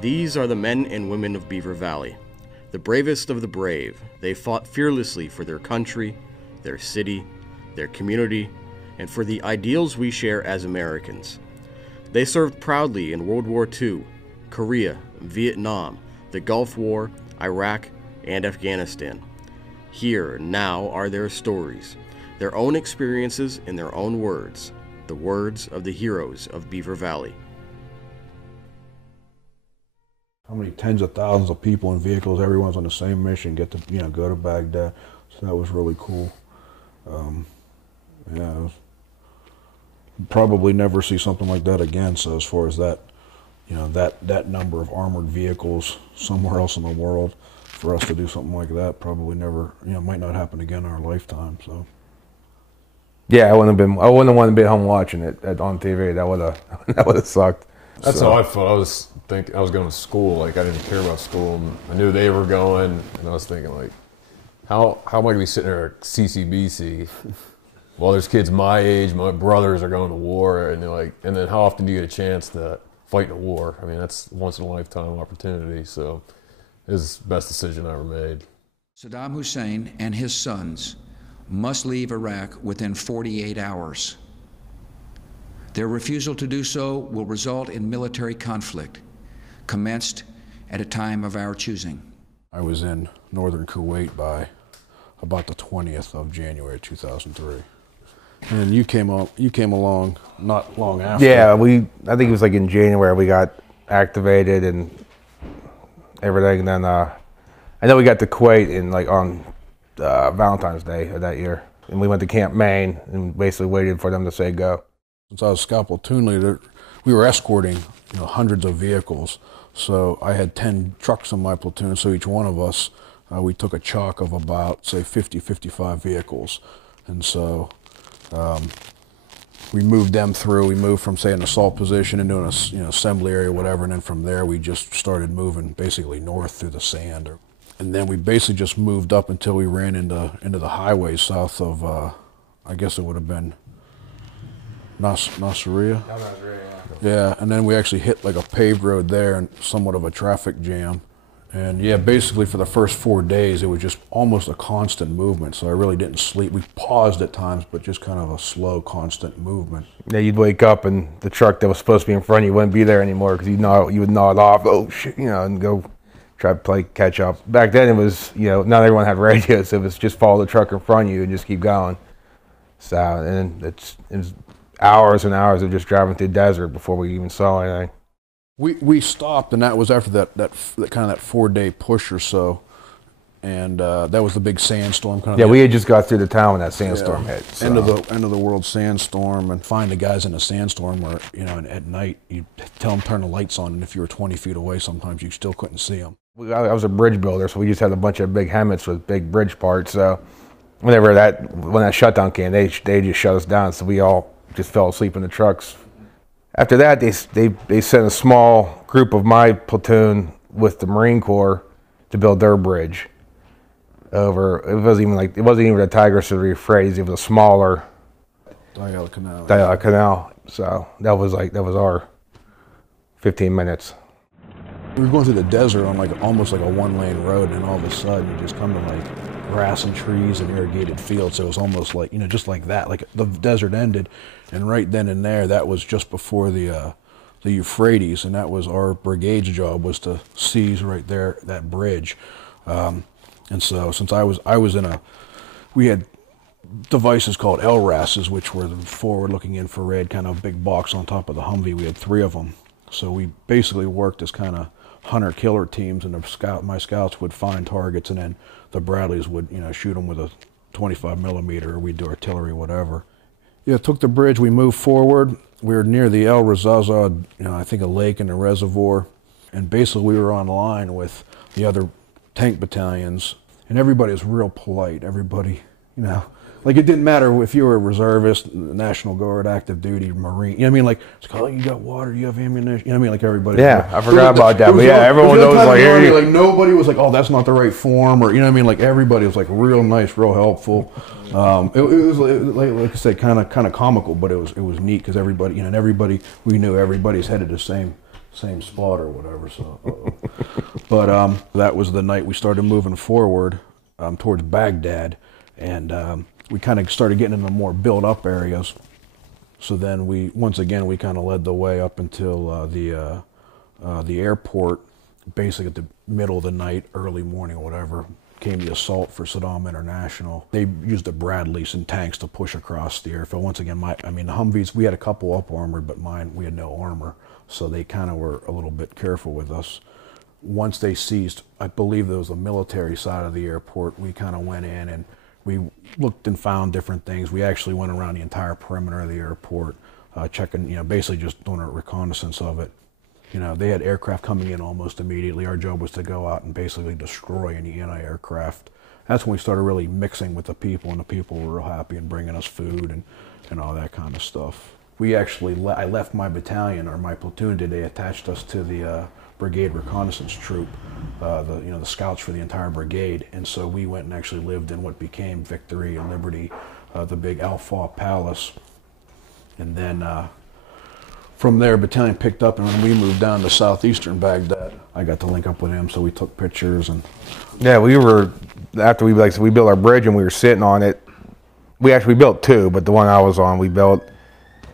These are the men and women of Beaver Valley, the bravest of the brave. They fought fearlessly for their country, their city, their community, and for the ideals we share as Americans. They served proudly in World War II, Korea, Vietnam, the Gulf War, Iraq, and Afghanistan. Here now are their stories, their own experiences in their own words, the words of the heroes of Beaver Valley. How many tens of thousands of people in vehicles, everyone's on the same mission, get to go to Baghdad. So that was really cool. Yeah, probably never see something like that again. So as far as that, that number of armored vehicles somewhere else in the world, for us to do something like that, probably never, might not happen again in our lifetime. So. Yeah, I wouldn't have wanted to be home watching it on TV. That would have sucked. That's how I felt. I was going to school. Like, I didn't care about school. And I knew they were going, and I was thinking, like, how am I going to be sitting there at CCBC while there's kids my age, my brothers are going to war, and then how often do you get a chance to fight in a war? I mean, that's once in a lifetime opportunity. So it was the best decision I ever made. Saddam Hussein and his sons must leave Iraq within 48 hours. Their refusal to do so will result in military conflict, commenced at a time of our choosing. I was in northern Kuwait by about the 20th of January 2003. And you came along not long after. Yeah, I think it was like in January we got activated and everything. And then I know we got to Kuwait on Valentine's Day of that year. And we went to Camp Maine and basically waited for them to say go. Since I was scout platoon leader, we were escorting hundreds of vehicles. So I had 10 trucks in my platoon, so each one of us, we took a chalk of about, say, 50, 55 vehicles. And so we moved them through. We moved from, say, an assault position into an assembly area or whatever, and then from there we just started moving basically north through the sand. And then we basically just moved up until we ran into the highway south of, I guess it would have been Nasiriyah? Yeah, and then we actually hit like a paved road there and somewhat of a traffic jam. And yeah, basically for the first 4 days, it was just almost a constant movement. So I really didn't sleep. We paused at times, but just kind of a slow, constant movement. Yeah, you'd wake up and the truck that was supposed to be in front of you wouldn't be there anymore because you would nod off, oh shit, and go try to play catch up. Back then it was, not everyone had radios, so it was just follow the truck in front of you and just keep going. So, and it was hours and hours of just driving through the desert before we even saw anything. We stopped, and that was after that kind of that 4-day push or so, and that was the big sandstorm. Yeah, we had just got through the town when that sandstorm hit. So. End of the world sandstorm, and find the guys in a sandstorm where and at night you tell them turn the lights on, and if you were 20 feet away, sometimes you still couldn't see them. I was a bridge builder, so we just had a bunch of big hammocks with big bridge parts. So when that shutdown came, they just shut us down. So we all just fell asleep in the trucks. After that, they sent a small group of my platoon with the Marine Corps to build their bridge over. It wasn't even a Tigris or the Euphrates. It was a smaller Canal. So that was our 15 minutes. We were going through the desert on almost like a 1-lane road, and all of a sudden you just come to grass and trees and irrigated fields. So it was almost like, just like that, like the desert ended, and right then and there, that was just before the Euphrates, and that was our brigade's job, was to seize right there that bridge. And so since we had devices called LRASs, which were the forward-looking infrared kind of big box on top of the Humvee. We had 3 of them. So we basically worked as kind of hunter-killer teams, and my scouts would find targets, and then the Bradleys would, shoot them with a 25 millimeter, or we'd do artillery, whatever. Yeah, took the bridge, we moved forward. We were near the El Razaza, I think a lake and a reservoir, and basically we were on line with the other tank battalions, and everybody was real polite. Everybody, like it didn't matter if you were a reservist, National Guard, active duty, Marine. It's like, oh, you got water, you have ammunition. Like everybody. Yeah, I forgot about that. But yeah, everyone knows like nobody was like, oh, that's not the right form, or like everybody was like real nice, real helpful. It was like I said, kind of comical, but it was neat because everybody, we knew everybody's headed the same spot or whatever. So, but that was the night we started moving forward towards Baghdad, and we kind of started getting into more built-up areas. So then once again we kind of led the way up until the airport. Basically at the middle of the night, early morning, whatever, came the assault for Saddam International. They used the Bradleys and tanks to push across the airfield. Once again, the Humvees, we had a couple up armored, but mine, we had no armor. So they kind of were a little bit careful with us. Once they ceased, I believe there was the military side of the airport, we kind of went in and we looked and found different things. We actually went around the entire perimeter of the airport, checking, basically just doing a reconnaissance of it. They had aircraft coming in almost immediately. Our job was to go out and basically destroy any anti-aircraft. That's when we started really mixing with the people, and the people were real happy and bringing us food and all that kind of stuff. We actually, I left my battalion, or my platoon today, attached us to the brigade reconnaissance troop, the scouts for the entire brigade. And so we went and actually lived in what became Victory and Liberty, the big Al-Faw Palace. And then from there, battalion picked up, and when we moved down to southeastern Baghdad, I got to link up with him, so we took pictures. And yeah, after we built our bridge and we were sitting on it. We built two, but the one I was on, we built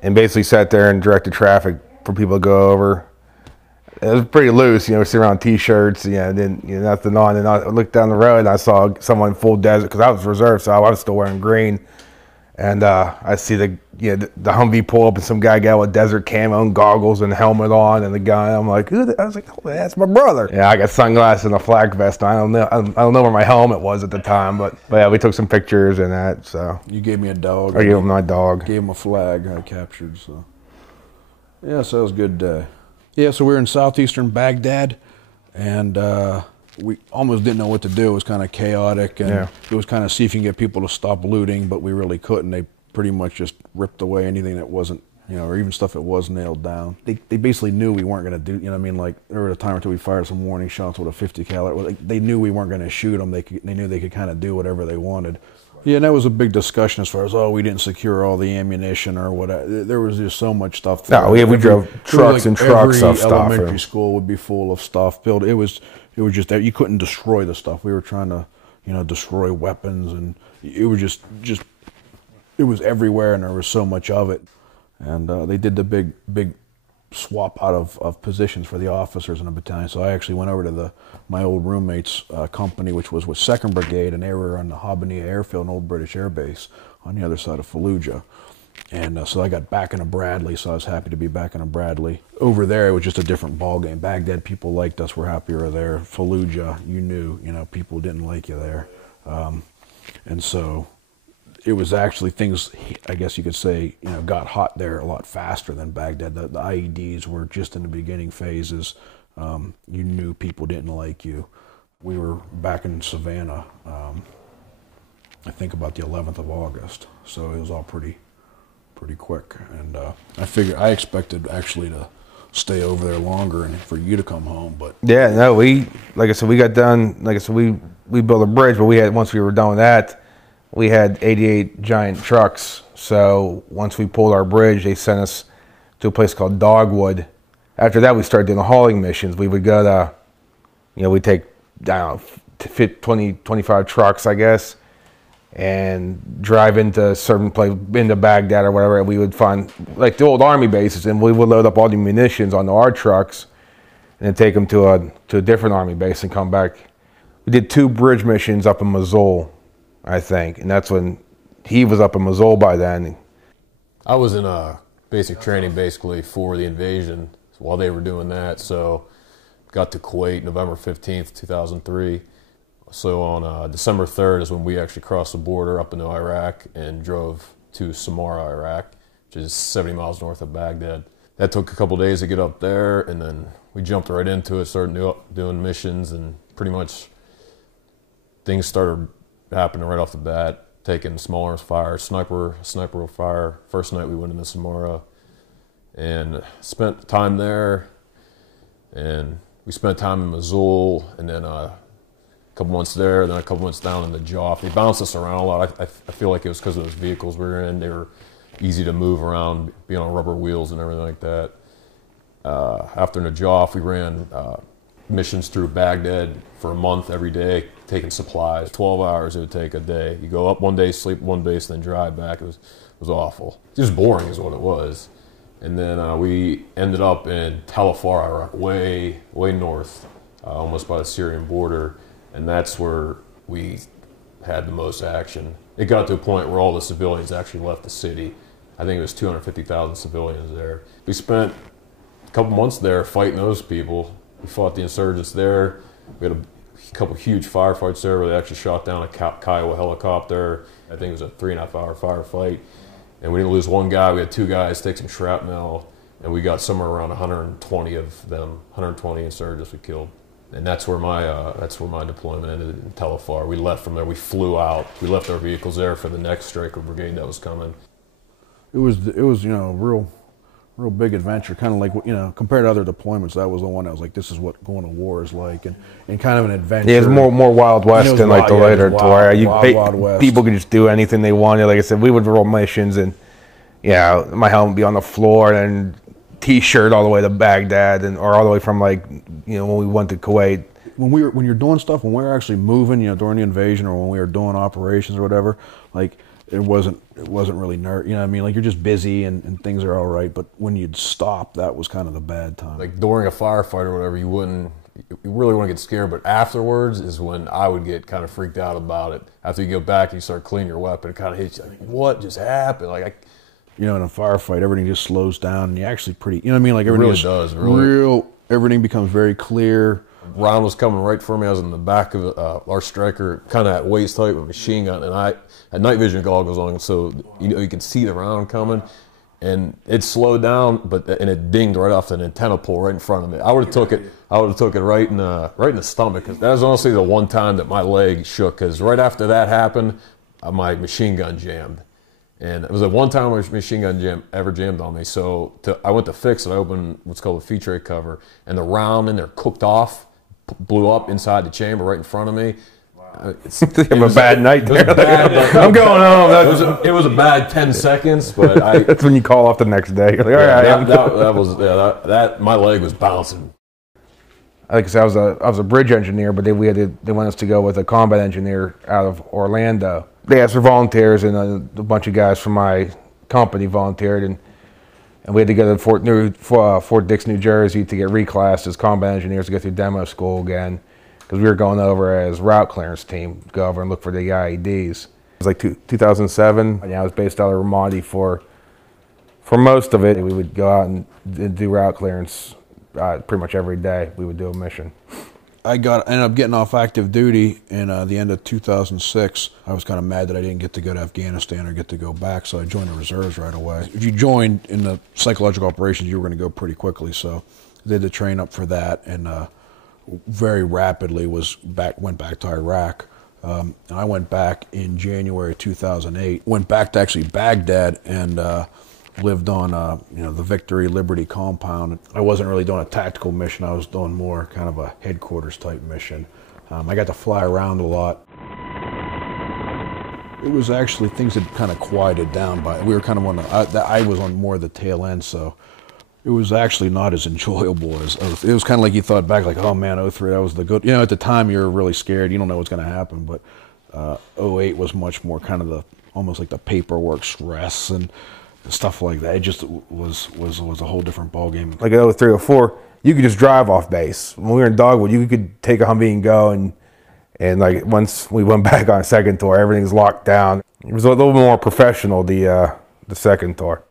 and basically sat there and directed traffic for people to go over. It was pretty loose, we sit around t-shirts, then nothing on. And I looked down the road and I saw someone full desert, because I was reserved, so I was still wearing green. And I see the Humvee pull up, and some guy got with desert camo and goggles and helmet on and the gun. I'm like, I was like, oh, that's my brother. Yeah, I got sunglasses and a flak vest on. I don't know where my helmet was at the time, but yeah, we took some pictures and that. So you gave me a dog. I gave him my dog. Gave him a flag I captured. So yeah, so it was a good day. Yeah, so we were in southeastern Baghdad, and we almost didn't know what to do. It was kind of chaotic, and it was kind of see if you can get people to stop looting, but we really couldn't. They pretty much just ripped away anything that wasn't, or even stuff that was nailed down. They basically knew we weren't going to do, like there was a time or two we fired some warning shots with a 50 caliber. They knew we weren't going to shoot them. They knew they could kind of do whatever they wanted. Yeah, and that was a big discussion as far as, we didn't secure all the ammunition or whatever. There was just so much stuff. No, we drove trucks and trucks of stuff. Every elementary school would be full of stuff built. It was just that you couldn't destroy the stuff. We were trying to, destroy weapons, and it was just it was everywhere, and there was so much of it. And they did the big swap out of positions for the officers in the battalion. So I actually went over to my old roommate's company, which was with 2nd Brigade, and they were on the Habbaniyah Airfield, an old British air base on the other side of Fallujah. And so I got back in a Bradley, so I was happy to be back in a Bradley. Over there, it was just a different ballgame. Baghdad, people liked us, were happier there. Fallujah, you knew, people didn't like you there. And so it was actually things, I guess you could say, got hot there a lot faster than Baghdad. The IEDs were just in the beginning phases. You knew people didn't like you. We were back in Savannah, I think about the 11th of August. So it was all pretty quick. And I expected actually to stay over there longer and for you to come home, but yeah, no, like I said, we got done. Like I said, we built a bridge, but once we were done with that, we had 88 giant trucks. So once we pulled our bridge, they sent us to a place called Dogwood. After that, we started doing the hauling missions. We would go to, we'd take, 20, 25 trucks, I guess, and drive into certain place, into Baghdad or whatever, and we would find like the old army bases, and we would load up all the munitions onto our trucks and then take them to a different army base and come back. We did 2 bridge missions up in Mosul, I think, and that's when he was up in Mosul by then. I was in a basic training basically for the invasion while they were doing that, so got to Kuwait November 15th, 2003. So on December 3rd is when we actually crossed the border up into Iraq and drove to Samarra, Iraq, which is 70 miles north of Baghdad. That took a couple days to get up there, and then we jumped right into it, started doing missions, and pretty much things started happening right off the bat, taking small arms fire, sniper fire. First night we went into Samarra and spent time there, and we spent time in Mosul, and then a couple months there, then a couple months down in the Joff. They bounced us around a lot. I feel like it was because of those vehicles we were in. They were easy to move around, being on rubber wheels and everything like that. After Najaf, we ran missions through Baghdad for a month every day, taking supplies. 12 hours it would take a day. You go up one day, sleep at one base, then drive back. It was awful. Just boring is what it was. And then we ended up in Tel Afar, Iraq, way north, almost by the Syrian border, and that's where we had the most action. It got to a point where all the civilians actually left the city. I think it was 250,000 civilians there. We spent a couple months there fighting those people. We fought the insurgents there. We had a couple huge firefights there where they actually shot down a Kiowa helicopter. I think it was a 3.5-hour firefight. And we didn't lose one guy. We had 2 guys take some shrapnel, and we got somewhere around 120 of them, 120 insurgents we killed. And that's where my deployment ended, in Tel Afar. We left from there. We flew out. We left our vehicles there for the next Stryker brigade that was coming. It was a real big adventure, kind of like, compared to other deployments, that was the one that was like, this is what going to war is like, and kind of an adventure. Yeah, it's more Wild West than like the later, to where people could just do anything they wanted. Like I said, we would roll missions, and my helmet would be on the floor, and T-shirt all the way to Baghdad, or all the way from when we went to Kuwait. When you're doing stuff, when we were actually moving, during the invasion, or when we were doing operations or whatever, like, it wasn't really nerd, you know what I mean? Like, you're just busy and things are all right, but when you'd stop, that was kind of the bad time. Like during a firefight or whatever, you really want to get scared, but afterwards is when I would get kind of freaked out about it. After you go back and you start cleaning your weapon, it kind of hits you like, what just happened? Like, in a firefight, everything just slows down, and you're actually pretty, you know what I mean? Like, everything really does. Everything becomes very clear. Ron was coming right for me. I was in the back of our Stryker, kind of at waist height with a machine gun, and I had night vision goggles on, so you can see the round coming, and it slowed down, and it dinged right off an antenna pole right in front of me. I would have took it right in the stomach. Cause that was honestly the one time that my leg shook, because right after that happened, my machine gun jammed. And it was the one time my machine gun ever jammed on me. So I went to fix it. I opened what's called a feed tray cover, and the round in there cooked off, blew up inside the chamber right in front of me. It was a bad night there. I'm going home. It was a bad 10 seconds, but that's when you call off the next day. You're like, all right, my leg was bouncing. Like I said, I was a bridge engineer, but they wanted us to go with a combat engineer out of Orlando. They asked for volunteers, and a bunch of guys from my company volunteered, and we had to go to Fort Dix, New Jersey, to get reclassed as combat engineers to go through demo school again, because we were going over as route clearance team, go over and look for the IEDs. It was like 2007. I was based out of Ramadi for most of it. We would go out and do route clearance pretty much every day. We would do a mission. I ended up getting off active duty in the end of 2006. I was kind of mad that I didn't get to go to Afghanistan or get to go back, so I joined the reserves right away. If you joined in the psychological operations, you were going to go pretty quickly, so I did the train up for that, and very rapidly went back to Iraq. And I went back in January 2008. Went back to actually Baghdad and lived on the Victory Liberty compound. I wasn't really doing a tactical mission. I was doing more kind of a headquarters type mission. I got to fly around a lot. It was actually, things had kind of quieted down, we were kind of I was on more of the tail end, so it was actually not as enjoyable as it was. Kind of like you thought back, like, oh man, 03, that was the good. At the time you're really scared. You don't know what's going to happen, but 08 was much more kind of almost like the paperwork stress and stuff like that. It just was a whole different ballgame. Like at 03 or 04, you could just drive off base. When we were in Dogwood, you could take a Humvee and go, and like once we went back on a second tour, everything's locked down. It was a little more professional, the second tour.